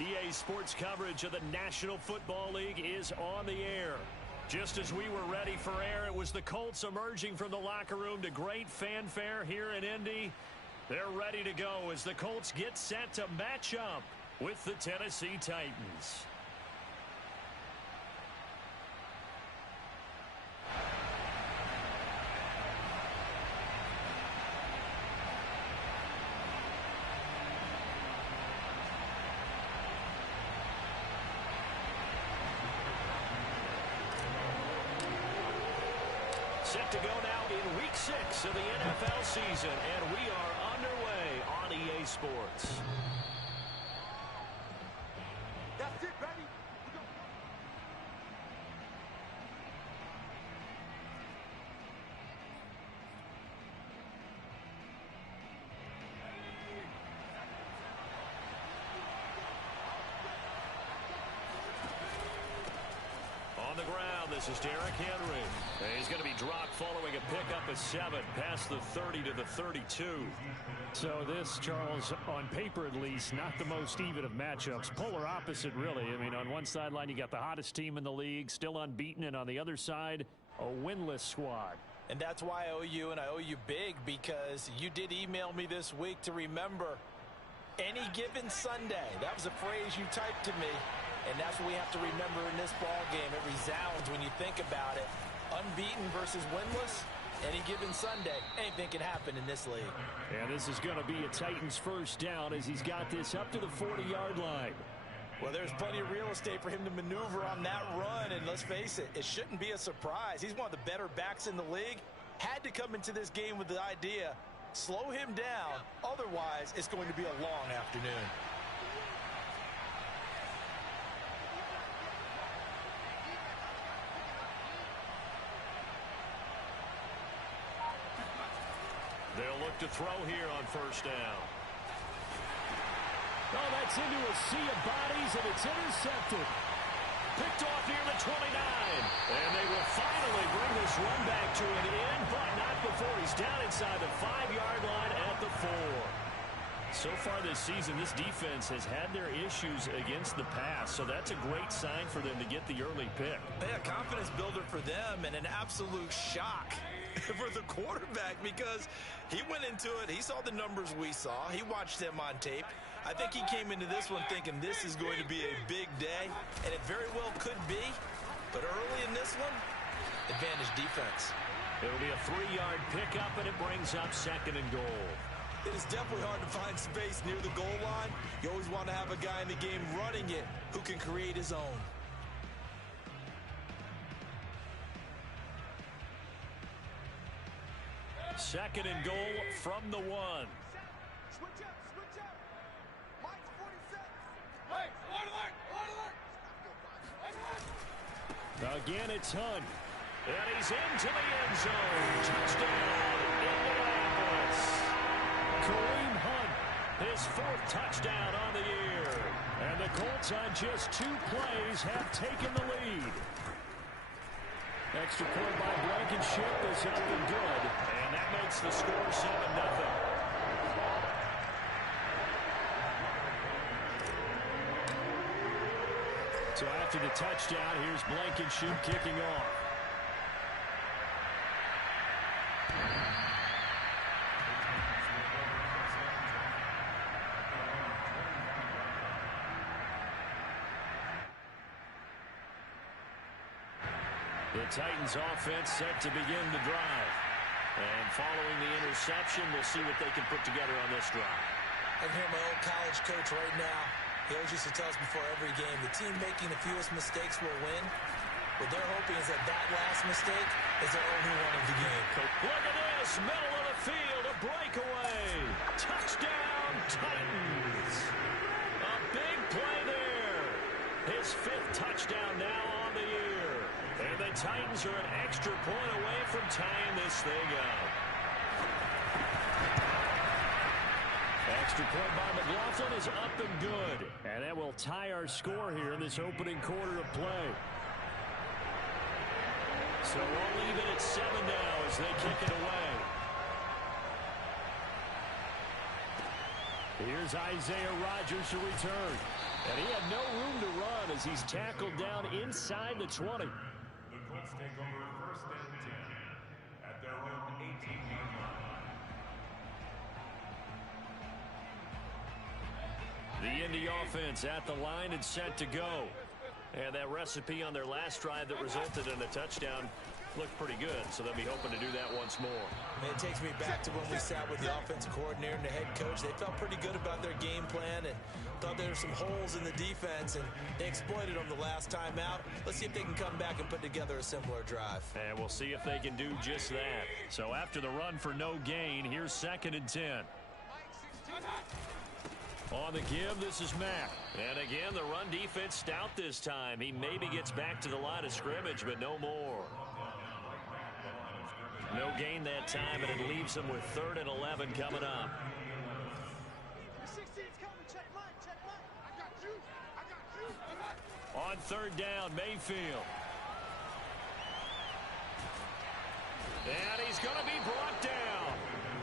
EA Sports coverage of the National Football League is on the air. Just as we were ready for air, it was the Colts emerging from the locker room to great fanfare here in Indy. They're ready to go as the Colts get set to match up with the Tennessee Titans. Set to go now in Week 6 of the NFL season, and we are underway on EA Sports. That's it, baby. On the ground, this is Derrick Henry. He's going to be dropped following a pickup of 7 past the 30 to the 32. So this, Charles, on paper at least, not the most even of matchups. Polar opposite, really. I mean, on one sideline, you got the hottest team in the league, still unbeaten, and on the other side, a winless squad. And that's why I owe you, and I owe you big, because you did email me this week to remember any given Sunday. That was a phrase you typed to me. And that's what we have to remember in this ball game. It resounds when you think about it. Unbeaten versus winless, any given Sunday. Anything can happen in this league. And this is going to be a Titans first down as he's got this up to the 40-yard line. Well, there's plenty of real estate for him to maneuver on that run. And let's face it, it shouldn't be a surprise. He's one of the better backs in the league. Had to come into this game with the idea, slow him down. Otherwise, it's going to be a long afternoon. They'll look to throw here on first down. Oh, that's into a sea of bodies, and it's intercepted. Picked off near the 29. And they will finally bring this run back to an end, but not before he's down inside the 5-yard line at the 4. So far this season, this defense has had their issues against the pass, so that's a great sign for them to get the early pick. Yeah, confidence builder for them and an absolute shock for the quarterback because he went into it. He saw the numbers we saw. He watched them on tape. I think he came into this one thinking this is going to be a big day, and it very well could be. But early in this one, advantage defense. It'll be a 3-yard pickup, and it brings up 2nd and goal. It is definitely hard to find space near the goal line. You always want to have a guy in the game running it who can create his own. Second and goal from the 1. Switch up, switch up. Mike's 46. Hey, alert. Again, it's Hunt. And he's into the end zone. Touchdown, Indianapolis. Kareem Hunt, his 4th touchdown on the year. And the Colts on just 2 plays have taken the lead. Extra point by Blankenship is up and good. And that makes the score 7-0. So after the touchdown, here's Blankenship kicking off. The Titans offense set to begin the drive. And following the interception, we'll see what they can put together on this drive. I can hear my old college coach right now. He always used to tell us before every game, the team making the fewest mistakes will win. What they're hoping is that last mistake is their only one of the game. Look at this, middle of the field, a breakaway. Touchdown, Titans. A big play there. His 5th touchdown now on the year. And the Titans are an extra point away from tying this thing up. Extra point by McLaughlin is up and good. And that will tie our score here in this opening quarter of play. So we'll leave it at 7 now as they kick it away. Here's Isaiah Rodgers to return. And he had no room to run as he's tackled down inside the 20. The Colts take over 1st and 10 at their own 18-yard line. The Indy offense at the line and set to go. And that recipe on their last drive that resulted in a touchdown looked pretty good, so they'll be hoping to do that once more. It takes me back to when we sat with the offensive coordinator and the head coach. They felt pretty good about their game plan and thought there were some holes in the defense, and they exploited them the last time out. Let's see if they can come back and put together a similar drive. And we'll see if they can do just that. So after the run for no gain, here's 2nd and 10. On the give, this is Mack. And again, the run defense stout this time. He maybe gets back to the line of scrimmage, but no more. No gain that time, and it leaves them with 3rd and 11 coming up. 16's coming. Check mine. I got you. On 3rd down, Mayfield. And he's going to be brought down.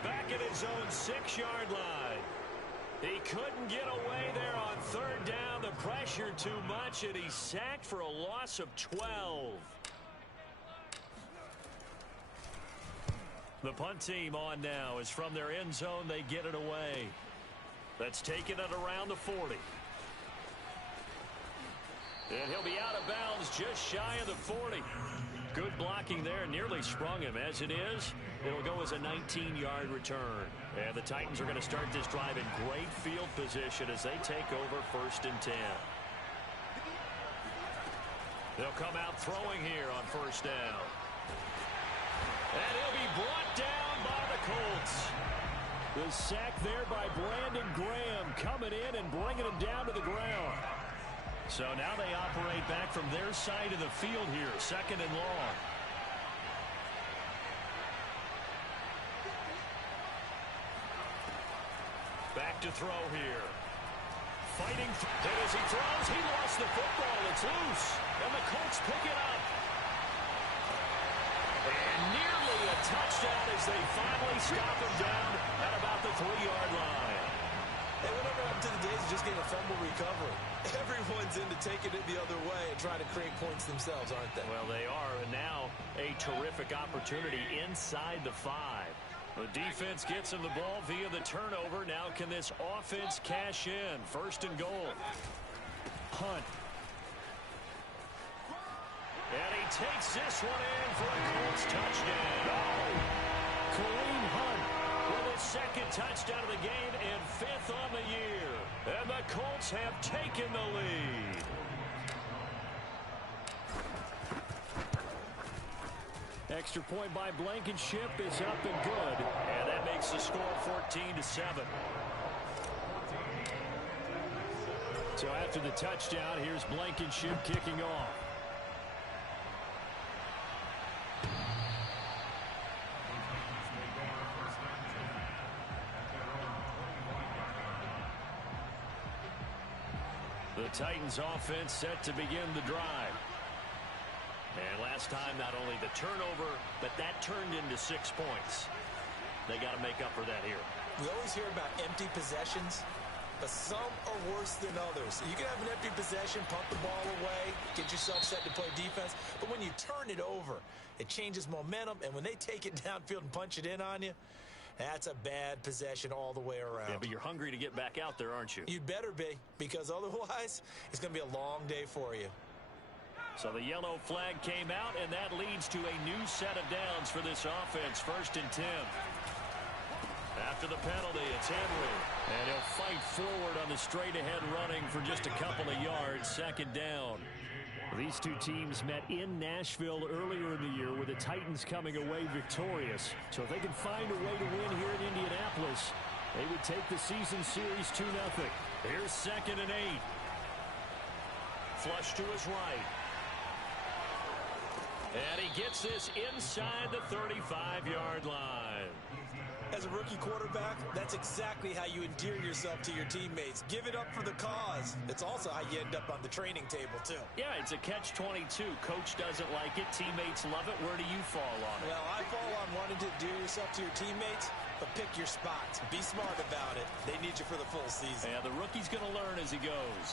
Back at his own 6-yard line. He couldn't get away there on 3rd down. The pressure too much, and he's sacked for a loss of 12. The punt team on now is from their end zone. They get it away. That's taken it around the 40. And he'll be out of bounds just shy of the 40. Good blocking there. Nearly sprung him. As it is, it'll go as a 19-yard return. And the Titans are going to start this drive in great field position as they take over 1st and 10. They'll come out throwing here on 1st down. And he'll be brought down by the Colts. The sack there by Brandon Graham coming in and bringing him down to the ground. So now they operate back from their side of the field here, 2nd and long. Back to throw here. Fighting. And as he throws, he lost the football. It's loose. And the Colts pick it up. And nearly a touchdown as they finally stop him down at about the 3-yard line. Hey, whatever happened to the days of just getting a fumble recovery? Everyone's into taking it the other way and trying to create points themselves, aren't they? Well, they are. And now a terrific opportunity inside the 5. The defense gets him the ball via the turnover. Now can this offense cash in? 1st and goal. Hunt. And he takes this one in for a Colts touchdown. Kareem Hunt with his 2nd touchdown of the game and 5th on the year. And the Colts have taken the lead. Extra point by Blankenship is up and good. And that makes the score 14-7. So after the touchdown, here's Blankenship kicking off. The Titans offense set to begin the drive. And last time, not only the turnover, but that turned into 6 points. They got to make up for that here. We always hear about empty possessions, but some are worse than others. You can have an empty possession, pump the ball away, get yourself set to play defense, but when you turn it over, it changes momentum, and when they take it downfield and punch it in on you, that's a bad possession all the way around. Yeah, but you're hungry to get back out there, aren't you? You'd better be, because otherwise, it's going to be a long day for you. So the yellow flag came out, and that leads to a new set of downs for this offense. 1st and 10. After the penalty, it's Henry. And he'll fight forward on the straight-ahead running for just a couple of yards. 2nd down. These two teams met in Nashville earlier in the year with the Titans coming away victorious. So if they can find a way to win here in Indianapolis, they would take the season series 2-0. Here's 2nd and 8. Flush to his right. And he gets this inside the 35-yard line. As a rookie quarterback, that's exactly how you endear yourself to your teammates. Give it up for the cause. It's also how you end up on the training table, too. Yeah, it's a catch-22. Coach doesn't like it. Teammates love it. Where do you fall on it? Well, I fall on wanting to endear yourself to your teammates, but pick your spots. Be smart about it. They need get you for the full season. Yeah, the rookie's going to learn as he goes.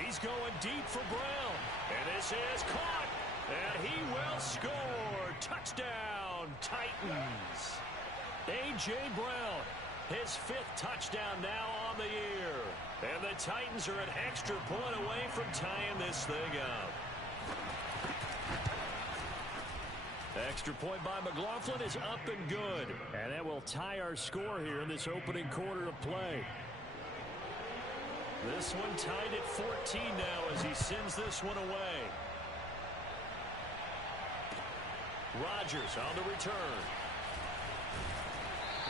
He's going deep for Brown. And this is caught. And he will score. Touchdown, Titans. A.J. Brown, his 5th touchdown now on the year. And the Titans are an extra point away from tying this thing up. Extra point by McLaughlin is up and good. And that will tie our score here in this opening quarter of play. This one tied at 14 now as he sends this one away. Rodgers on the return.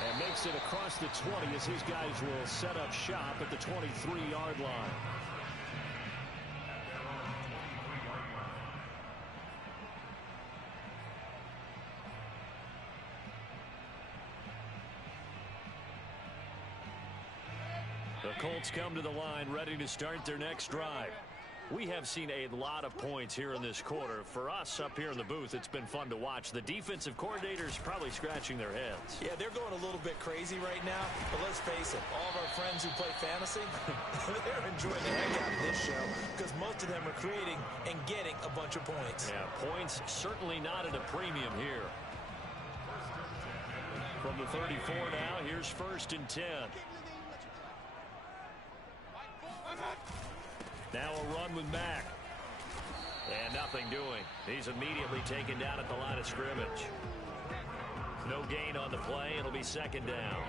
And makes it across the 20 as his guys will set up shop at the 23-yard line. The Colts come to the line ready to start their next drive. We have seen a lot of points here in this quarter. For us up here in the booth, it's been fun to watch. The defensive coordinators probably scratching their heads. Yeah, they're going a little bit crazy right now. But let's face it, all of our friends who play fantasy, they're enjoying the heck out of this show because most of them are creating and getting a bunch of points. Yeah, points certainly not at a premium here. From the 34 now, here's 1st and 10. Now a run with Mack. And nothing doing. He's immediately taken down at the line of scrimmage. No gain on the play. It'll be 2nd down.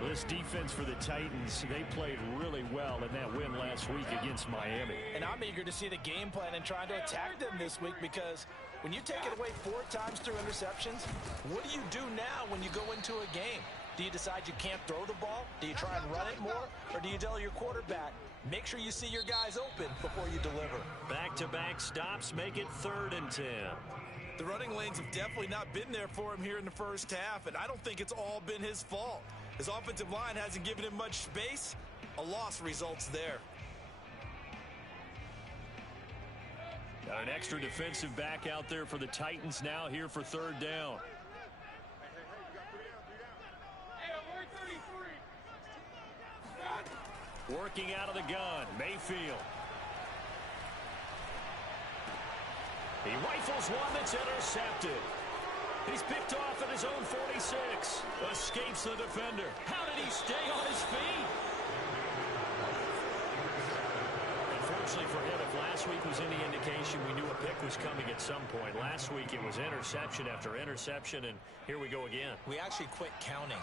Well, this defense for the Titans, they played really well in that win last week against Miami. And I'm eager to see the game plan and trying to attack them this week because when you take it away 4 times through interceptions, what do you do now when you go into a game? Do you decide you can't throw the ball? Do you try and run it more? Or do you tell your quarterback, make sure you see your guys open before you deliver? Back-to-back stops make it 3rd and 10. The running lanes have definitely not been there for him here in the first half, and I don't think it's all been his fault. His offensive line hasn't given him much space. A loss results there. Got an extra defensive back out there for the Titans now here for 3rd down. Working out of the gun, Mayfield. He rifles one that's intercepted. He's picked off at his own 46. Escapes the defender. How did he stay on his feet? Unfortunately for him, if last week was any indication, we knew a pick was coming at some point. Last week it was interception after interception, and here we go again. We actually quit counting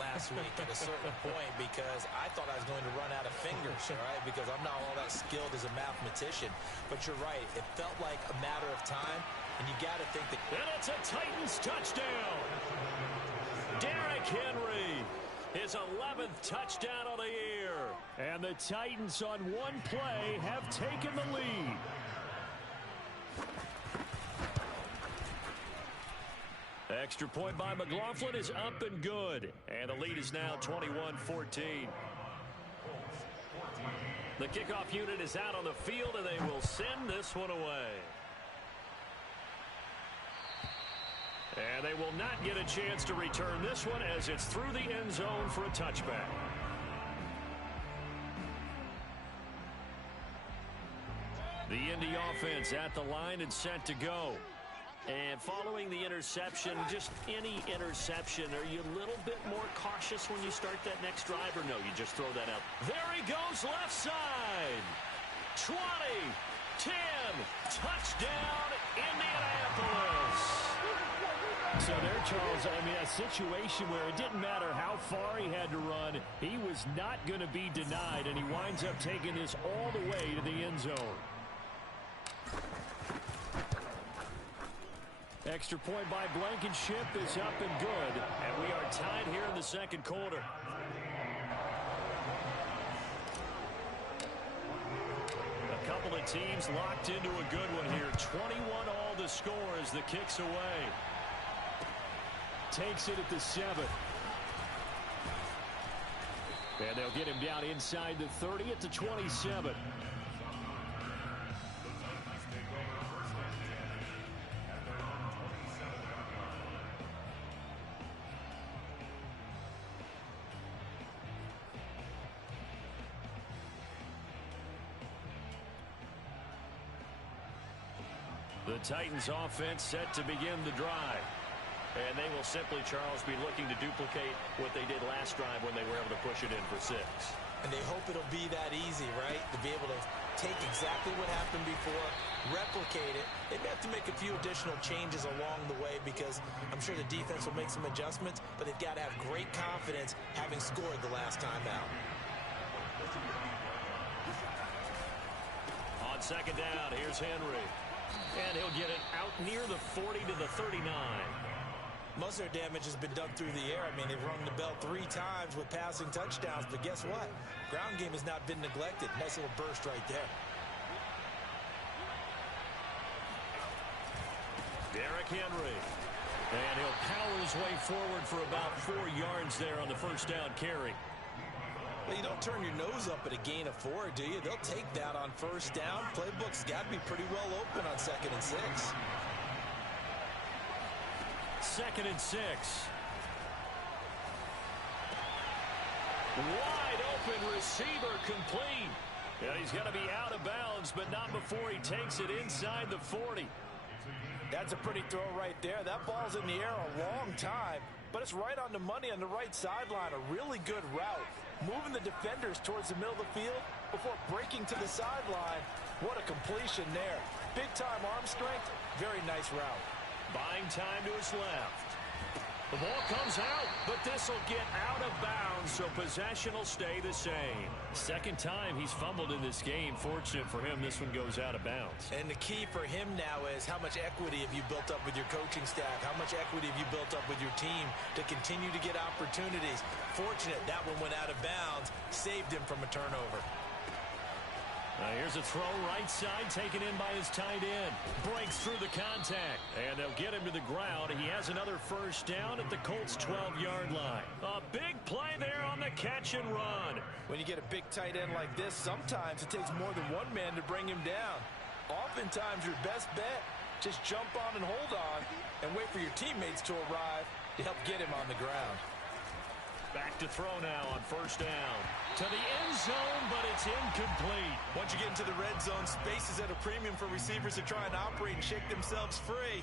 last week at a certain point because I thought I was going to run out of fingers, all right, because I'm not all that skilled as a mathematician. But you're right. It felt like a matter of time, and you got to think that... And it's a Titans touchdown. Derrick Henry, his 11th touchdown of the year. And the Titans on one play have taken the lead. Extra point by McLaughlin is up and good. And the lead is now 21-14. The kickoff unit is out on the field, and they will send this one away. And they will not get a chance to return this one as it's through the end zone for a touchback. The Indy offense at the line and set to go. And following the interception, just any interception, are you a little bit more cautious when you start that next drive, or no, you just throw that out? There he goes, left side. 20, 10, touchdown, Indianapolis. So there, Charles, I mean, a situation where it didn't matter how far he had to run, he was not going to be denied, and he winds up taking this all the way to the end zone. Extra point by Blankenship is up and good, and we are tied here in the second quarter. A couple of teams locked into a good one here. 21 all the score as the kick's away. Takes it at the 7. And they'll get him down inside the 30 at the 27. The Titans offense set to begin the drive. And they will simply, Charles, be looking to duplicate what they did last drive when they were able to push it in for 6. And they hope it'll be that easy, right? To be able to take exactly what happened before, replicate it. They may have to make a few additional changes along the way because I'm sure the defense will make some adjustments, but they've got to have great confidence having scored the last time out. On second down, here's Henry. And he'll get it out near the 40 to the 39. Most of their damage has been done through the air. I mean, they've rung the bell 3 times with passing touchdowns, but guess what? Ground game has not been neglected. Nice little burst right there. Derrick Henry. And he'll power his way forward for about 4 yards there on the first down carry. Well, you don't turn your nose up at a gain of 4, do you? They'll take that on first down. Playbook's got to be pretty well open on 2nd and 6. 2nd and 6. Wide open receiver complete. Yeah, he's got to be out of bounds, but not before he takes it inside the 40. That's a pretty throw right there. That ball's in the air a long time, but it's right on the money on the right sideline. A really good route. Moving the defenders towards the middle of the field before breaking to the sideline. What a completion there. Big-time arm strength. Very nice route. Buying time to his left. The ball comes out, but this will get out of bounds, so possession will stay the same. Second time he's fumbled in this game. Fortunate for him, this one goes out of bounds. And the key for him now is how much equity have you built up with your coaching staff? How much equity have you built up with your team to continue to get opportunities? Fortunate that one went out of bounds, saved him from a turnover. Here's a throw right side taken in by his tight end. Breaks through the contact. And they'll get him to the ground. He has another first down at the Colts' 12-yard line. A big play there on the catch and run. When you get a big tight end like this, sometimes it takes more than one man to bring him down. Oftentimes your best bet, just jump on and hold on and wait for your teammates to arrive to help get him on the ground. Back to throw now on first down. To the end zone, but it's incomplete. Once you get into the red zone, space is at a premium for receivers to try and operate and shake themselves free.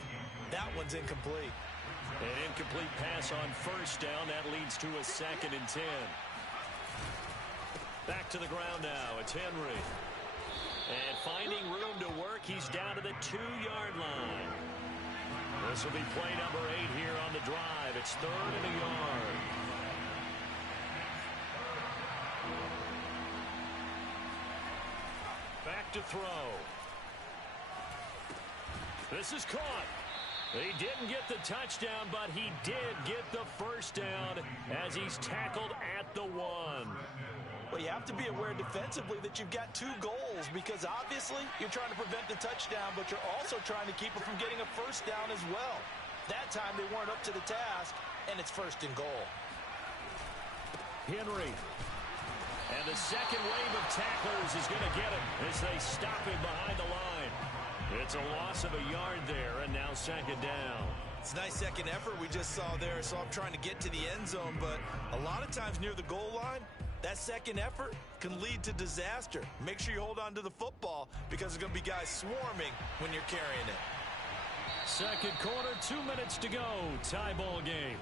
That one's incomplete. An incomplete pass on first down. That leads to a 2nd and 10. Back to the ground now. It's Henry. And finding room to work, he's down to the 2-yard line. This will be play number 8 here on the drive. It's 3rd and a yard. Back to throw. This is caught. He didn't get the touchdown, but he did get the first down as he's tackled at the 1. Well, you have to be aware defensively that you've got 2 goals because obviously you're trying to prevent the touchdown, but you're also trying to keep it from getting a first down as well. That time they weren't up to the task, and it's 1st and goal. Henry. And the second wave of tacklers is going to get him as they stop him behind the line. It's a loss of a yard there, and now 2nd down. It's a nice second effort we just saw there. So I'm trying to get to the end zone, but a lot of times near the goal line, that second effort can lead to disaster. Make sure you hold on to the football because there's going to be guys swarming when you're carrying it. Second quarter, 2 minutes to go. Tie ball game.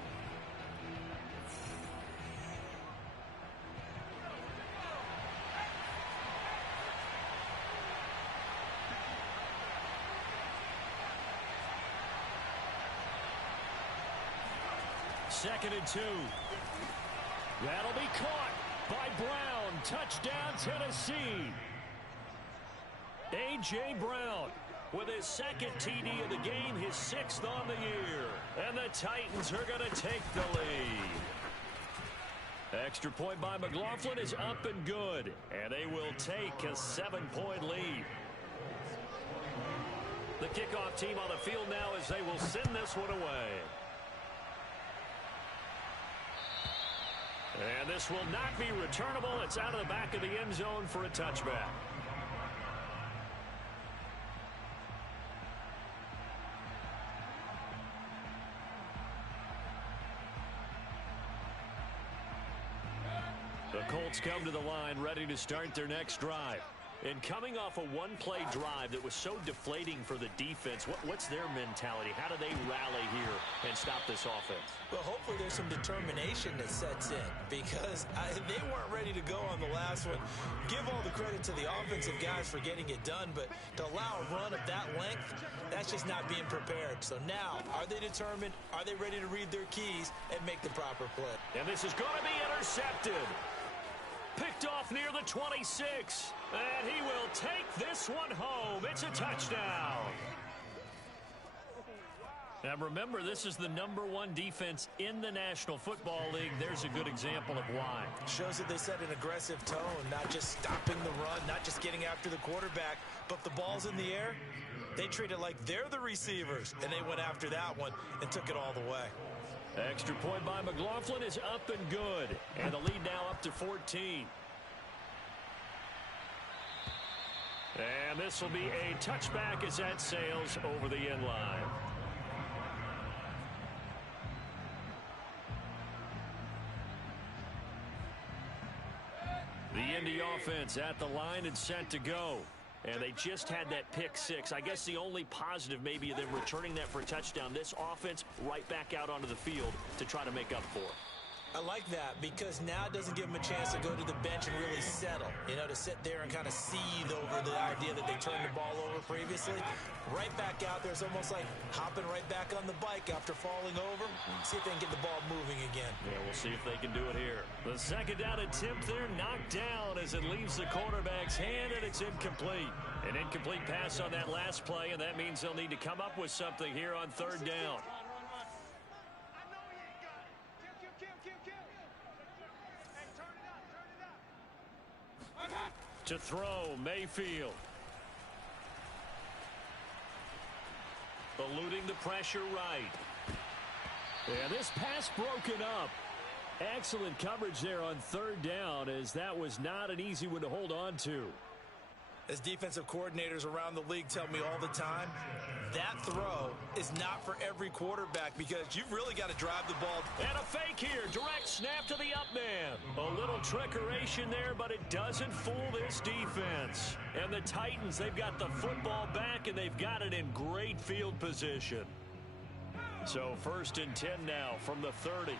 Second and 2. That'll be caught by Brown. Touchdown, Tennessee. A.J. Brown with his 2nd TD of the game, his 6th on the year. And the Titans are going to take the lead. Extra point by McLaughlin is up and good. And they will take a 7-point lead. The kickoff team on the field now as they will send this one away. And this will not be returnable. It's out of the back of the end zone for a touchback. The Colts come to the line ready to start their next drive. And coming off a one-play drive that was so deflating for the defense, what's their mentality? How do they rally here and stop this offense? Well, hopefully there's some determination that sets in because they weren't ready to go on the last one. Give all the credit to the offensive guys for getting it done, but to allow a run of that length, that's just not being prepared. So now, are they determined? Are they ready to read their keys and make the proper play? And this is going to be intercepted. Picked off near the 26. And he will take this one home. It's a touchdown. Now remember, this is the #1 defense in the National Football League. There's a good example of why. Shows that they set an aggressive tone, not just stopping the run, not just getting after the quarterback, but if the ball's in the air, they treat it like they're the receivers, and they went after that one and took it all the way. Extra point by McLaughlin is up and good. And the lead now up to 14. And this will be a touchback as that sails over the end line. The Indy offense at the line and set to go. And they just had that pick six. I guess the only positive maybe of them returning that for a touchdown. This offense right back out onto the field to try to make up for it. I like that because now it doesn't give them a chance to go to the bench and really settle. You know, to sit there and kind of seethe over the idea that they turned the ball over previously. Right back out there. It's almost like hopping right back on the bike after falling over. See if they can get the ball moving again. Yeah, we'll see if they can do it here. The second down attempt there knocked down as it leaves the quarterback's hand, and it's incomplete. An incomplete pass on that last play, and that means they'll need to come up with something here on third down. To throw, Mayfield. Eluding the pressure right. And this pass broken up. Excellent coverage there on third down, as that was not an easy one to hold on to. As defensive coordinators around the league tell me all the time, that throw is not for every quarterback because you've really got to drive the ball. And a fake here. Direct snap to the up man. A little trickeration there, but it doesn't fool this defense. And the Titans, they've got the football back, and they've got it in great field position. So 1st and 10 now from the 30.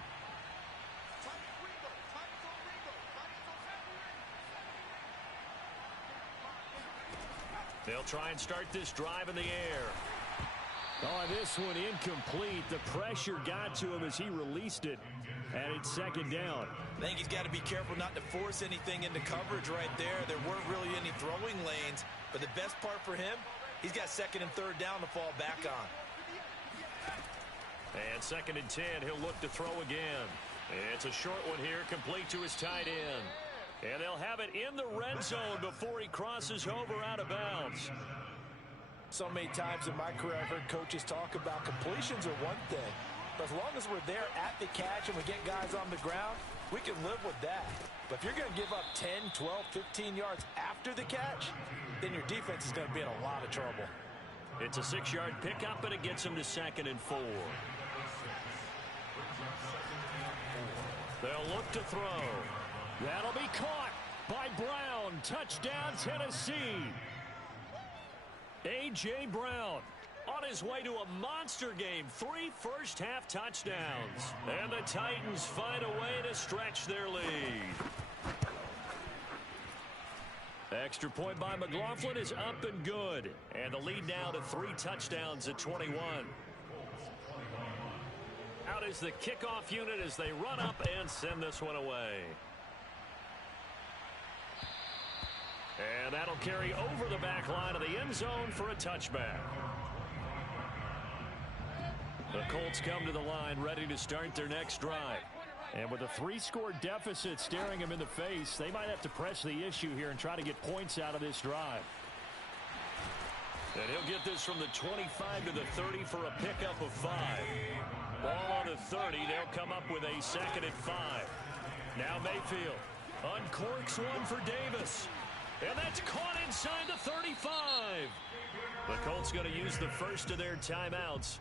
They'll try and start this drive in the air. Oh, this one incomplete. The pressure got to him as he released it. And it's second down. I think he's got to be careful not to force anything into coverage right there. There weren't really any throwing lanes. But the best part for him, he's got 2nd and 3rd down to fall back on. And 2nd and 10, he'll look to throw again. It's a short one here, complete to his tight end. And they'll have it in the red zone before he crosses over out of bounds. So many times in my career, I've heard coaches talk about completions are one thing. But as long as we're there at the catch and we get guys on the ground, we can live with that. But if you're going to give up 10, 12, 15 yards after the catch, then your defense is going to be in a lot of trouble. It's a 6-yard pickup, and it gets him to 2nd and 4. They'll look to throw. That'll be caught by Brown. Touchdown, Tennessee. A.J. Brown on his way to a monster game. 3 first-half touchdowns. And the Titans find a way to stretch their lead. Extra point by McLaughlin is up and good. And the lead now to 3 touchdowns at 21. Out is the kickoff unit as they run up and send this one away. And that'll carry over the back line of the end zone for a touchback. The Colts come to the line ready to start their next drive. And with a 3-score deficit staring them in the face, they might have to press the issue here and try to get points out of this drive. And he'll get this from the 25 to the 30 for a pickup of 5. Ball on the 30. They'll come up with a 2nd and 5. Now Mayfield uncorks one for Davis. And that's caught inside the 35. The Colts going to use the first of their timeouts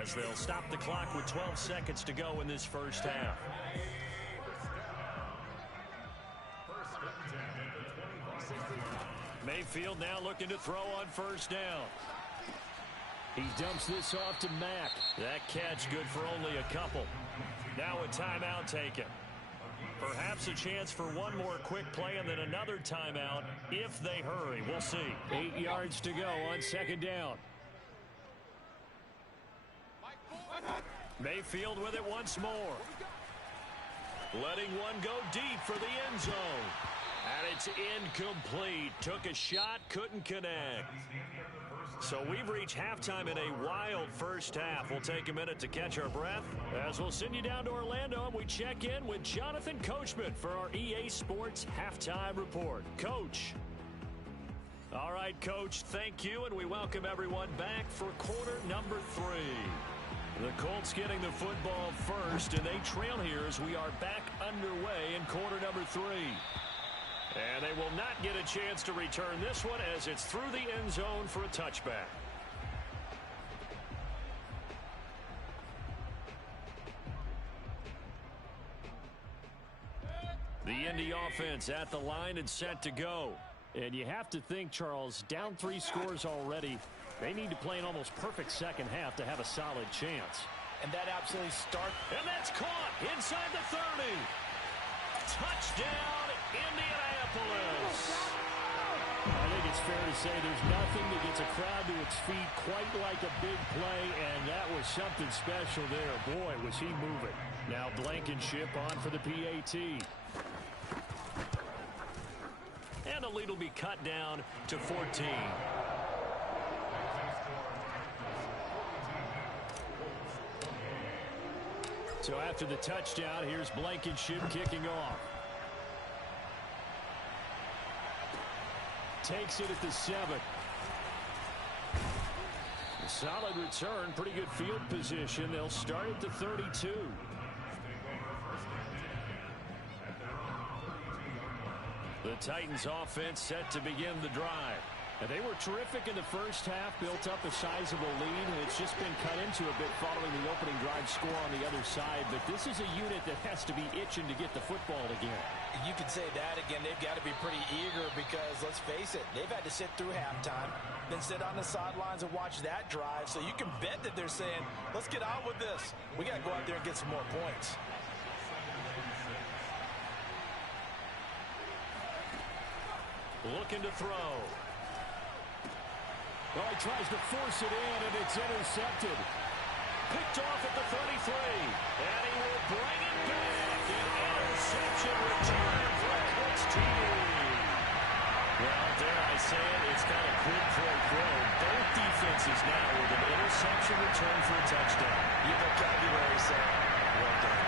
as they'll stop the clock with 12 seconds to go in this first half. Mayfield now looking to throw on first down. He dumps this off to Mack. That catch good for only a couple. Now a timeout taken. Perhaps a chance for one more quick play and then another timeout if they hurry. We'll see. 8 yards to go on second down. Mayfield with it once more. Letting one go deep for the end zone. And it's incomplete. Took a shot, couldn't connect. So we've reached halftime in a wild first half. We'll take a minute to catch our breath as we'll send you down to Orlando and we check in with Jonathan Coachman for our EA Sports Halftime Report. Coach. All right, Coach, thank you, and we welcome everyone back for quarter number 3. The Colts getting the football first, and they trail here as we are back underway in quarter number 3. And they will not get a chance to return this one as it's through the end zone for a touchback. The Indy offense at the line and set to go. And you have to think, Charles, down 3 scores already. They need to play an almost perfect second half to have a solid chance. And that absolutely starts. And that's caught inside the 30. Touchdown, Indianapolis. I think it's fair to say there's nothing that gets a crowd to its feet quite like a big play, and that was something special there. Boy, was he moving. Now Blankenship on for the PAT. And the lead will be cut down to 14. So after the touchdown, here's Blankenship kicking off. Takes it at the 7. A solid return, pretty good field position. They'll start at the 32. The Titans offense set to begin the drive. And they were terrific in the first half, built up a sizable lead, and it's just been cut into a bit following the opening drive score on the other side. But this is a unit that has to be itching to get the football again. You could say that again. They've got to be pretty eager because, let's face it, they've had to sit through halftime, then sit on the sidelines and watch that drive. So you can bet that they're saying, let's get on with this. We got to go out there and get some more points. Looking to throw. Oh, he tries to force it in, and it's intercepted. Picked off at the 33. And he will bring it back. An interception return for Colts TV. Well, dare I say it, it's kind of quid pro quo. Both defenses now with an interception return for a touchdown. Your vocabulary, sir. Well done.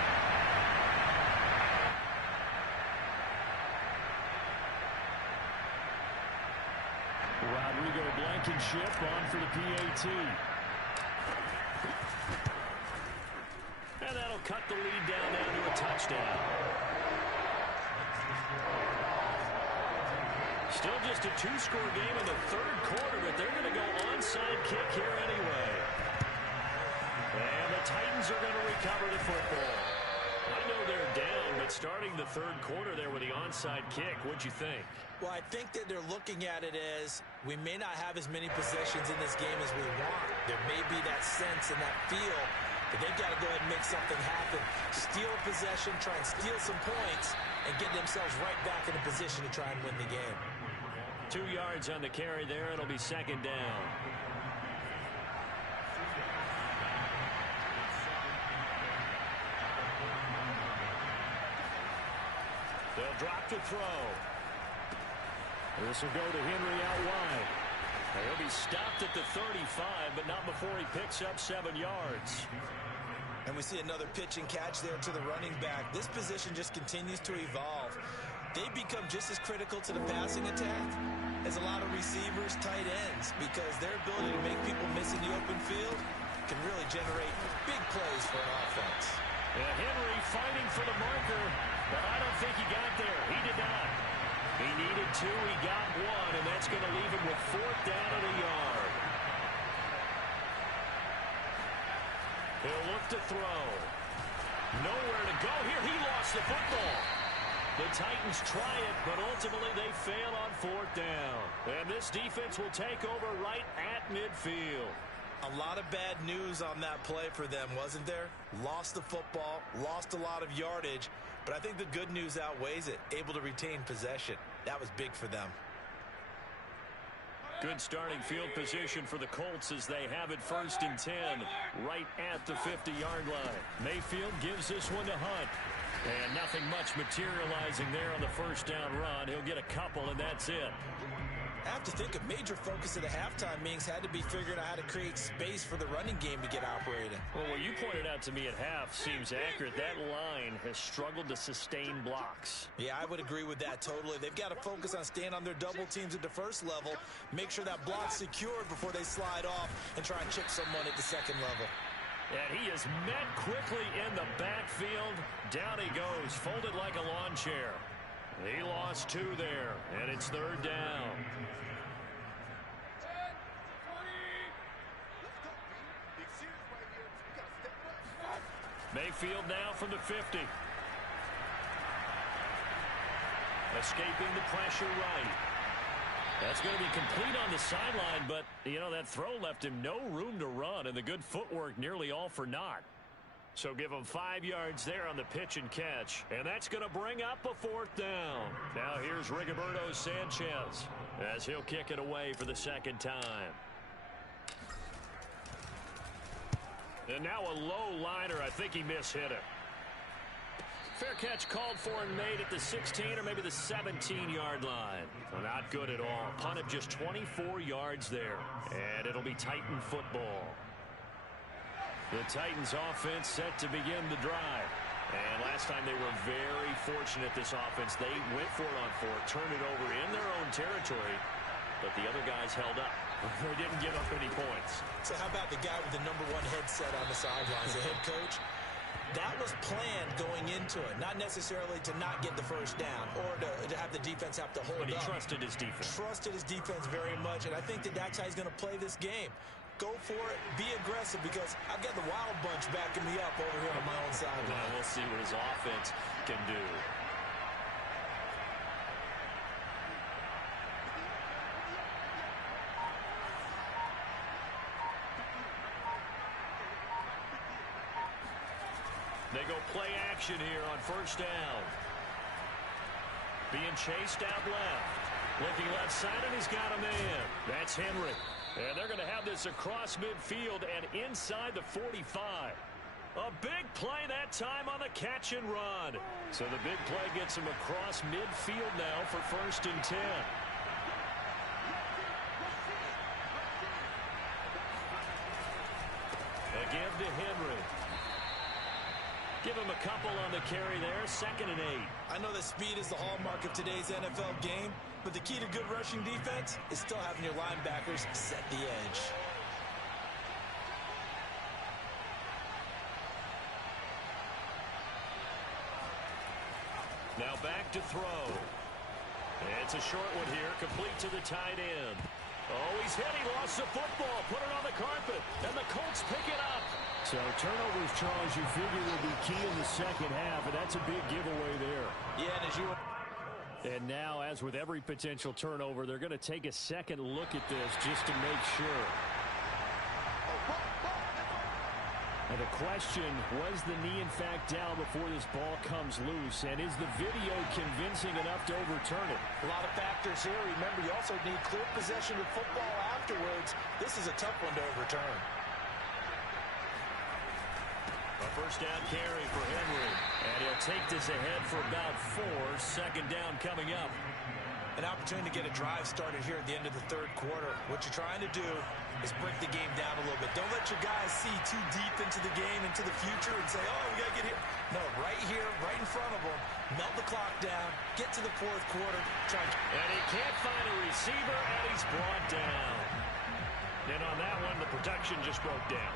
Rodrigo Blankenship on for the PAT. And that'll cut the lead down to a touchdown. Still just a 2-score game in the third quarter, but they're going to go onside kick here anyway. And the Titans are going to recover the football. I know they're down, but starting the third quarter there with the onside kick, what'd you think? Well, I think that they're looking at it as we may not have as many possessions in this game as we want. There may be that sense and that feel that they've got to go ahead and make something happen. Steal a possession, try and steal some points, and get themselves right back in a position to try and win the game. 2 yards on the carry there. It'll be second down. They'll drop to throw. This will go to Henry out wide. He'll be stopped at the 35, but not before he picks up 7 yards. And we see another pitch and catch there to the running back. This position just continues to evolve. They become just as critical to the passing attack as a lot of receivers, tight ends, because their ability to make people miss in the open field can really generate big plays for an offense. Henry fighting for the marker, but I don't think he got there. He did not. He needed 2, he got 1, and that's going to leave him with 4th down and a yard. He'll look to throw. Nowhere to go here. He lost the football. The Titans try it, but ultimately they fail on fourth down. And this defense will take over right at midfield. A lot of bad news on that play for them, wasn't there? Lost the football, lost a lot of yardage, but I think the good news outweighs it. Able to retain possession. That was big for them. Good starting field position for the Colts as they have it 1st and 10 right at the 50-yard line. Mayfield gives this one to Hunt. And nothing much materializing there on the first down run. He'll get a couple, and that's it. I have to think a major focus of the halftime meetings had to be figuring out how to create space for the running game to get operating. Well, what you pointed out to me at half seems accurate. That line has struggled to sustain blocks. Yeah, I would agree with that totally. They've got to focus on staying on their double teams at the first level, make sure that block's secured before they slide off and try and chip someone at the second level. And he is met quickly in the backfield. Down he goes, folded like a lawn chair. He lost 2 there, and it's 3rd down. Mayfield now from the 50. Escaping the pressure right. That's going to be complete on the sideline, but, you know, that throw left him no room to run, and the good footwork nearly all for naught. So give him 5 yards there on the pitch and catch, and that's going to bring up a 4th down. Now here's Rigoberto Sanchez as he'll kick it away for the 2nd time. And now a low liner. I think he mishit it. Fair catch called for and made at the 16 or maybe the 17-yard line. Well, not good at all. Punt of just 24 yards there. And it'll be Titan football. The Titans offense set to begin the drive. And last time they were very fortunate, this offense. They went for it on 4th, turned it over in their own territory, but the other guys held up. They didn't give up any points. So how about the guy with the #1 headset on the sidelines, the head coach? That was planned going into it, not necessarily to not get the first down or to have the defense have to hold up. But he trusted his defense. Trusted his defense very much, and I think that's how he's going to play this game. Go for it, be aggressive, because I've got the Wild Bunch backing me up over here on my own sideline. Well, we'll see what his offense can do. They go play action here on 1st down. Being chased out left. Looking left side, and he's got a man. That's Henry. And they're going to have this across midfield and inside the 45. A big play that time on the catch and run. So the big play gets him across midfield now for 1st and 10. Again to Henry. Give him a couple on the carry there. 2nd and 8. I know that speed is the hallmark of today's NFL game, but the key to good rushing defense is still having your linebackers set the edge. Now back to throw. It's a short one here, complete to the tight end. Oh, he's hit. He lost the football. Put it on the carpet, and the Colts pick it up. So turnovers, Charles, you figure will be key in the 2nd half, and that's a big giveaway there. Yeah, and as you... And now, as with every potential turnover, they're going to take a second look at this just to make sure. And the question, was the knee in fact down before this ball comes loose? And is the video convincing enough to overturn it? A lot of factors here. Remember, you also need clear possession of football afterwards. This is a tough one to overturn. A 1st down carry for Henry. And he'll take this ahead for about 4. 2nd down coming up. An opportunity to get a drive started here at the end of the 3rd quarter. What you're trying to do is break the game down a little bit. Don't let your guys see too deep into the game, into the future, and say, oh, we got to get here. No, right here, right in front of them, melt the clock down, get to the 4th quarter. And he can't find a receiver, and he's brought down. And on that one, the protection just broke down.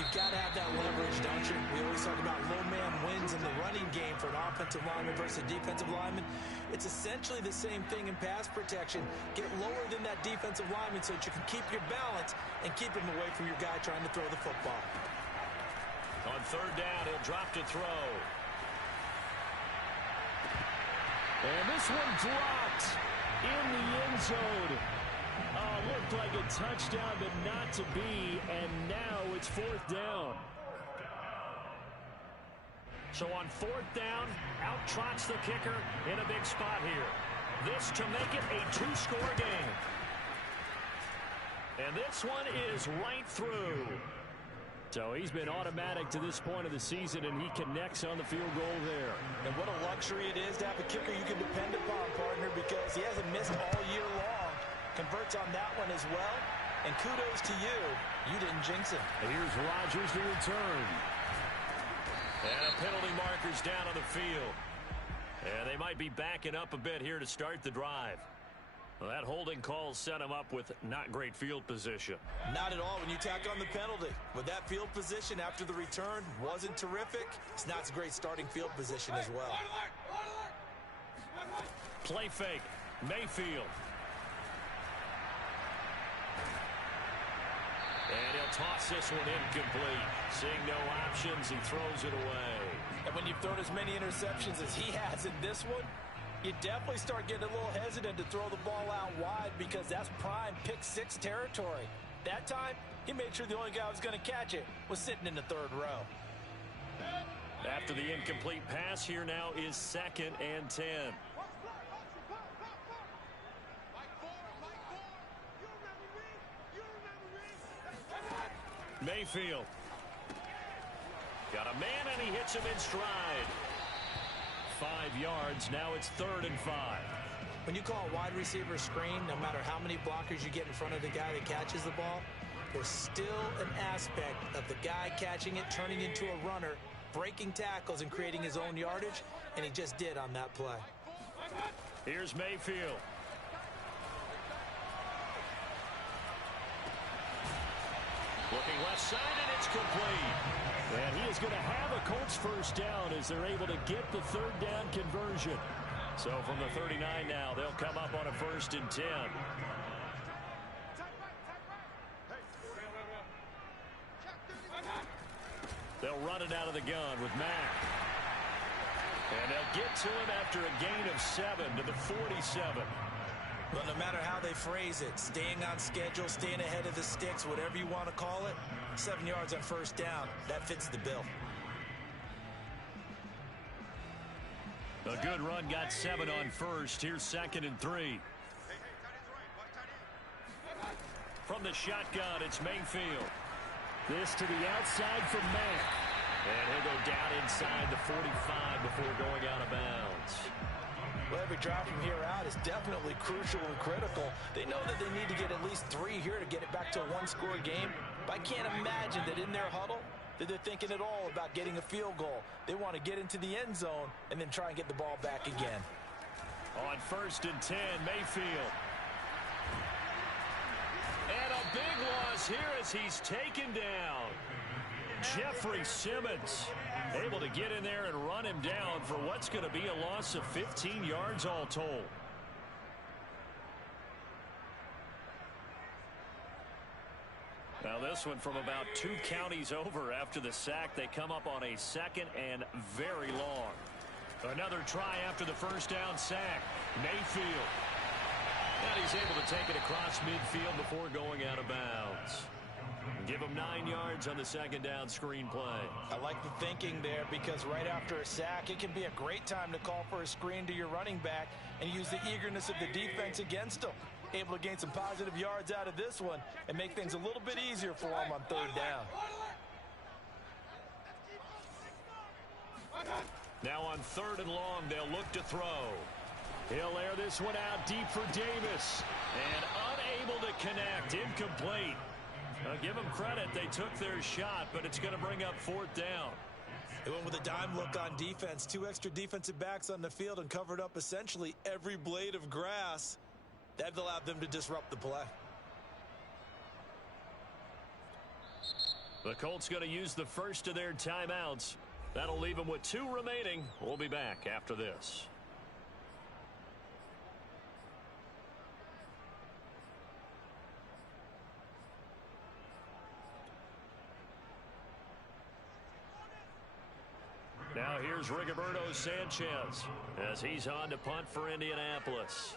You've got to have that leverage, don't you? We always talk about low man wins in the running game for an offensive lineman versus a defensive lineman. It's essentially the same thing in pass protection. Get lower than that defensive lineman so that you can keep your balance and keep him away from your guy trying to throw the football. On 3rd down, he'll drop to throw. And this one dropped in the end zone. Looked like a touchdown, but not to be. And now it's 4th down. So on 4th down, out trots the kicker in a big spot here. This to make it a 2-score game. And this one is right through. So he's been automatic to this point of the season, and he connects on the field goal there. And what a luxury it is to have a kicker you can depend upon, partner, because he hasn't missed all year long. Converts on that one as well. And kudos to you. You didn't jinx him. And here's Rodgers to return. And a penalty marker's down on the field. And they might be backing up a bit here to start the drive. Well, that holding call set him up with not great field position. Not at all when you tack on the penalty. With that field position after the return wasn't terrific, it's not a great starting field position as well. Play fake. Mayfield. And he'll toss this one incomplete. Seeing no options, he throws it away. And when you've thrown as many interceptions as he has in this one, you definitely start getting a little hesitant to throw the ball out wide because that's prime pick-6 territory. That time, he made sure the only guy who was going to catch it was sitting in the 3rd row. After the incomplete pass, here now is 2nd and 10. Mayfield. Got a man, and he hits him in stride. 5 yards. Now it's 3rd and 5. When you call a wide receiver screen, no matter how many blockers you get in front of the guy that catches the ball, there's still an aspect of the guy catching it, turning into a runner, breaking tackles, and creating his own yardage, and he just did on that play. Here's Mayfield. Looking left side, and it's complete. And he is going to have a Colts first down as they're able to get the 3rd down conversion. So from the 39 now, they'll come up on a 1st and 10. They'll run it out of the gun with Mack. And they'll get to him after a gain of 7 to the 47. But no matter how they phrase it, staying on schedule, staying ahead of the sticks, whatever you want to call it, 7 yards on 1st down, that fits the bill. A good run, got 7 on 1st. Here's 2nd and 3. From the shotgun, it's Mayfield. This to the outside for Mack. And he'll go down inside the 45 before going out of bounds. Well, every drive from here out is definitely crucial and critical. They know that they need to get at least 3 here to get it back to a 1-score game. But I can't imagine that in their huddle that they're thinking at all about getting a field goal. They want to get into the end zone and then try and get the ball back again. On 1st and 10, Mayfield. And a big loss here as he's taken down. Jeffrey Simmons able to get in there and run him down for what's going to be a loss of 15 yards all told. Now this one from about 2 counties over after the sack. They come up on a 2nd and very long. Another try after the 1st down sack. Mayfield. And he's able to take it across midfield before going out of bounds. Give him 9 yards on the 2nd down screen play. I like the thinking there because right after a sack, it can be a great time to call for a screen to your running back and use the eagerness of the defense against him. Able to gain some positive yards out of this one and make things a little bit easier for him on 3rd down. Now on 3rd and long, they'll look to throw. He'll air this one out deep for Davis. And unable to connect. Incomplete. Give them credit. They took their shot, but it's going to bring up 4th down. They went with a dime look on defense. 2 extra defensive backs on the field and covered up essentially every blade of grass. That allowed them to disrupt the play. The Colts going to use the first of their timeouts. That'll leave them with 2 remaining. We'll be back after this. Now Now here's Rigoberto Sanchez as he's on to punt for Indianapolis.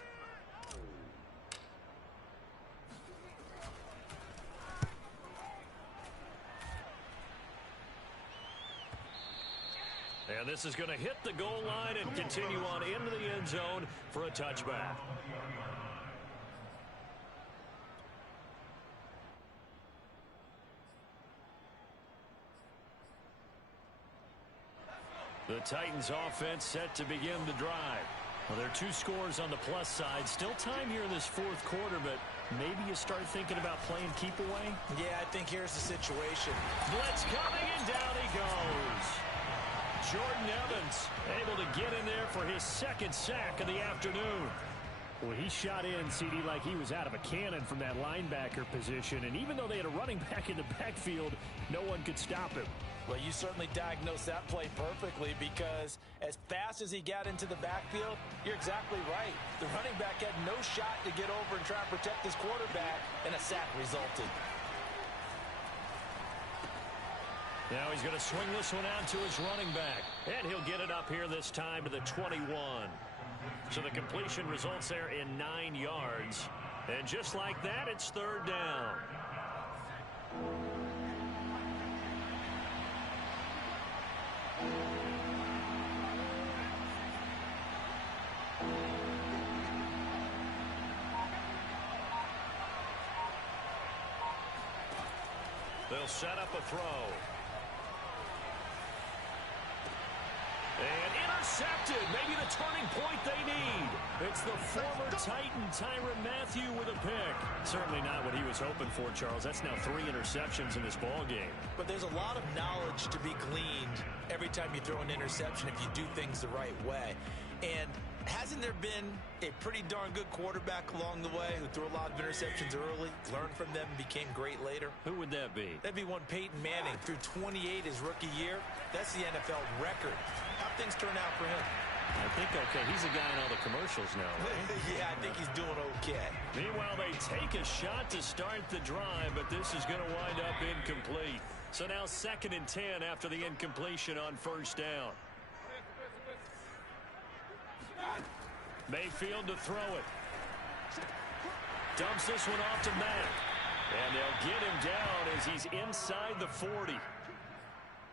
And this is going to hit the goal line and continue on into the end zone for a touchback. The Titans offense set to begin the drive. Well, there are 2 scores on the plus side. Still time here in this fourth quarter, but maybe you start thinking about playing keep away? Yeah, I think here's the situation. Blitz coming, and down he goes. Jordan Evans able to get in there for his 2nd sack of the afternoon. Well, he shot in, CD, like he was out of a cannon from that linebacker position. And even though they had a running back in the backfield, no one could stop him. Well, you certainly diagnosed that play perfectly, because as fast as he got into the backfield, you're exactly right. The running back had no shot to get over and try and protect his quarterback, and a sack resulted. Now he's going to swing this one out to his running back. And he'll get it up here this time to the 21. So the completion results there in 9 yards. And just like that, it's 3rd down. They'll set up a throw. And intercepted. Maybe the turning point they need. It's the former Titan, Tyrann Mathieu, with a pick. Certainly not what he was hoping for, Charles. That's now 3 interceptions in this ball game. But there's a lot of knowledge to be gleaned every time you throw an interception if you do things the right way. And hasn't there been a pretty darn good quarterback along the way who threw a lot of interceptions early, learned from them, and became great later? Who would that be? That'd be one Peyton Manning. Threw 28 his rookie year. That's the NFL record. How'd things turn out for him? I think okay. He's a guy in all the commercials now, right? Yeah, I think he's doing okay. Meanwhile, they take a shot to start the drive, but this is going to wind up incomplete. So now 2nd and 10 after the incompletion on 1st down. Mayfield to throw it. Dumps this one off to Mack. And they'll get him down as he's inside the 40.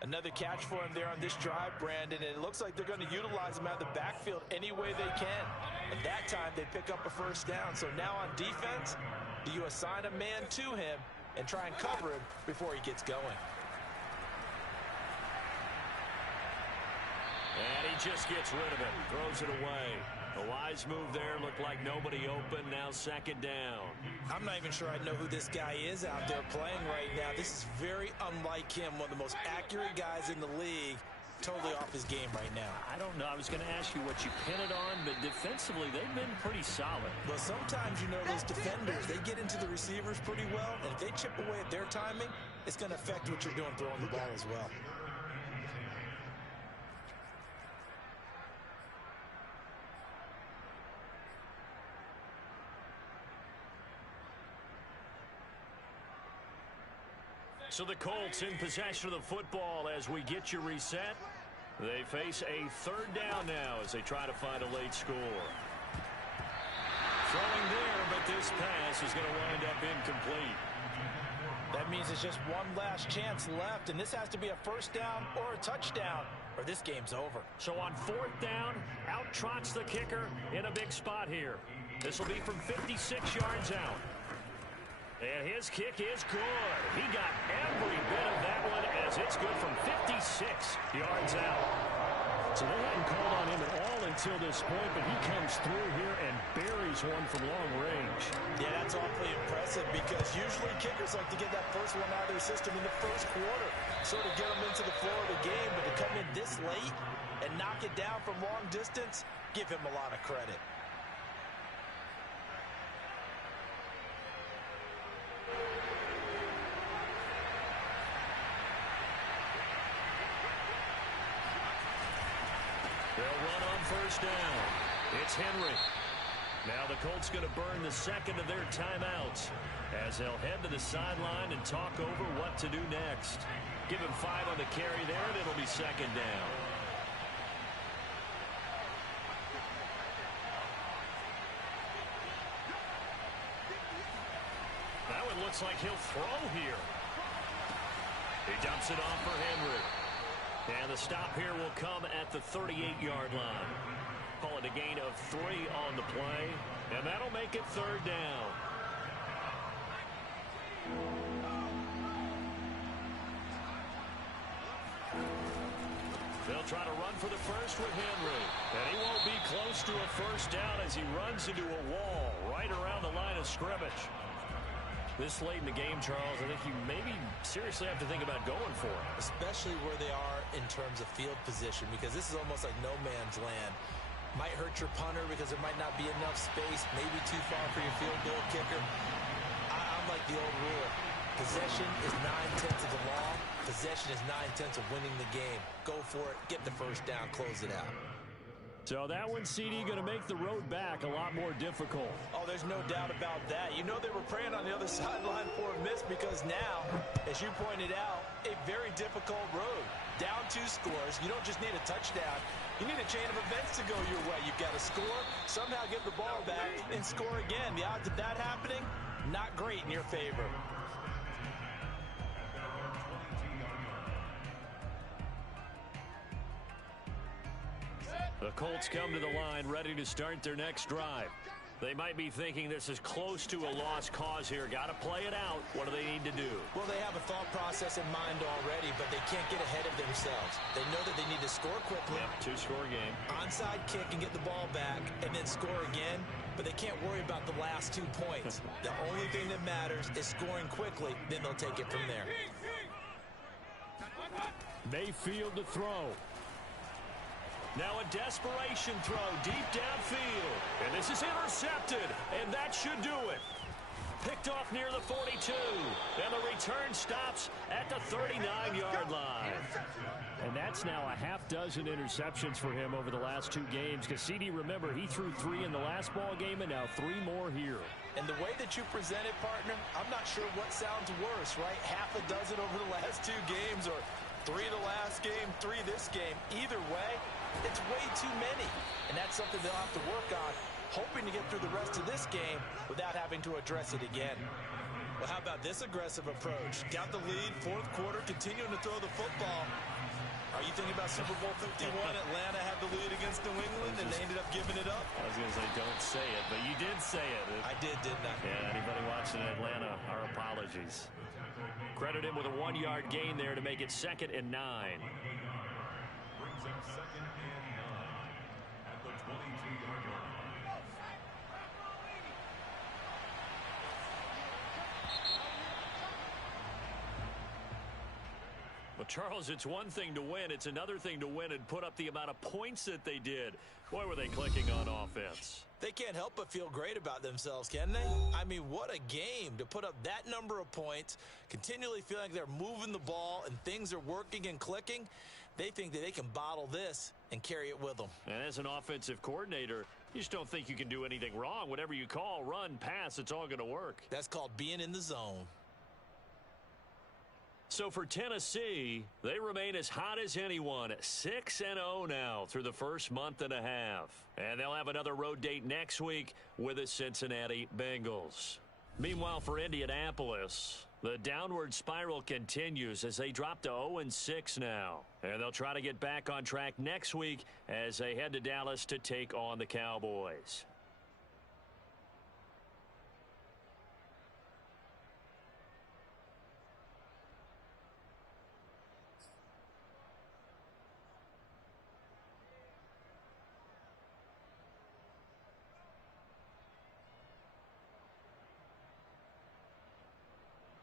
Another catch for him there on this drive, Brandon, and it looks like they're going to utilize him out of the backfield any way they can. And that time they pick up a 1st down. So now on defense, do you assign a man to him and try and cover him before he gets going? And he just gets rid of it, throws it away. A wise move there, looked like nobody open, now 2nd down. I'm not even sure I know who this guy is out there playing right now. This is very unlike him, one of the most accurate guys in the league, totally off his game right now. I don't know, I was going to ask you what you pin it on, but defensively they've been pretty solid. Well, sometimes, you know, those defenders, they get into the receivers pretty well, and if they chip away at their timing, it's going to affect what you're doing throwing the ball as well. So the Colts in possession of the football as we get you reset. They face a 3rd down now as they try to find a late score. Throwing there, but this pass is going to wind up incomplete. That means it's just one last chance left, and this has to be a 1st down or a touchdown, or this game's over. So on 4th down, out trots the kicker in a big spot here. This will be from 56 yards out. And his kick is good. He got every bit of that one as it's good from 56 yards out. So they hadn't called on him at all until this point, but he comes through here and buries one from long range. Yeah, that's awfully impressive because usually kickers like to get that first one out of their system in the 1st quarter, sort of get them into the flow of the game, but to come in this late and knock it down from long distance, give him a lot of credit. They'll run on 1st down. It's Henry. Now the Colts going to burn the 2nd of their timeouts as they'll head to the sideline and talk over what to do next. Give him 5 on the carry there, and it'll be 2nd down. looks like he'll throw here. He dumps it off for Henry. And the stop here will come at the 38-yard line. Call it a gain of 3 on the play, and that'll make it third down. They'll try to run for the first with Henry. And he won't be close to a first down as he runs into a wall right around the line of scrimmage. This late in the game, Charles, I think you maybe seriously have to think about going for it. Especially where they are in terms of field position, because this is almost like no man's land. Might hurt your punter because there might not be enough space, maybe too far for your field goal kicker. I'm like the old rule. Possession is 9/10 of the law. Possession is 9/10 of winning the game. Go for it, get the first down, close it out. So that one, CD, going to make the road back a lot more difficult. Oh, there's no doubt about that. You know they were praying on the other sideline for a miss because now, as you pointed out, a very difficult road. Down 2 scores. You don't just need a touchdown. You need a chain of events to go your way. You've got to score, somehow get the ball back, and score again. The odds of that happening, not great in your favor. The Colts come to the line ready to start their next drive. They might be thinking this is close to a lost cause here. Got to play it out. What do they need to do? Well, they have a thought process in mind already, but they can't get ahead of themselves. They know that they need to score quickly. Yep, 2-score game. Onside kick and get the ball back and then score again, but they can't worry about the last 2 points. The only thing that matters is scoring quickly, then they'll take it from there. Mayfield to throw. Now a desperation throw deep downfield. And this is intercepted. And that should do it. Picked off near the 42. And the return stops at the 39-yard line. And that's now a half-dozen interceptions for him over the last 2 games. Because CD, remember, he threw 3 in the last ball game and now 3 more here. And the way that you present it, partner, I'm not sure what sounds worse, right? Half a dozen over the last 2 games or 3 the last game, 3 this game. Either way, it's way too many. And that's something they'll have to work on, hoping to get through the rest of this game without having to address it again. Well, how about this aggressive approach? Got the lead, 4th quarter, continuing to throw the football. Are you thinking about Super Bowl 51? Atlanta had the lead against New England, and they ended up giving it up? I was going to say, don't say it, but you did say it. I did, didn't I? Yeah, anybody watching Atlanta, our apologies. Credit him with a 1-yard gain there to make it 2nd and 9. Brings up 2nd and 9 at the 22-yard line. Well, Charles, it's one thing to win. It's another thing to win and put up the amount of points that they did. Boy, were they clicking on offense. They can't help but feel great about themselves, can they? I mean, what a game to put up that number of points, continually feeling like they're moving the ball and things are working and clicking. They think that they can bottle this and carry it with them. And as an offensive coordinator, you just don't think you can do anything wrong. Whatever you call, run, pass, it's all going to work. That's called being in the zone. So for Tennessee, they remain as hot as anyone, 6-0 now through the first month and a half. And they'll have another road date next week with the Cincinnati Bengals. Meanwhile, for Indianapolis, the downward spiral continues as they drop to 0-6 now. And they'll try to get back on track next week as they head to Dallas to take on the Cowboys.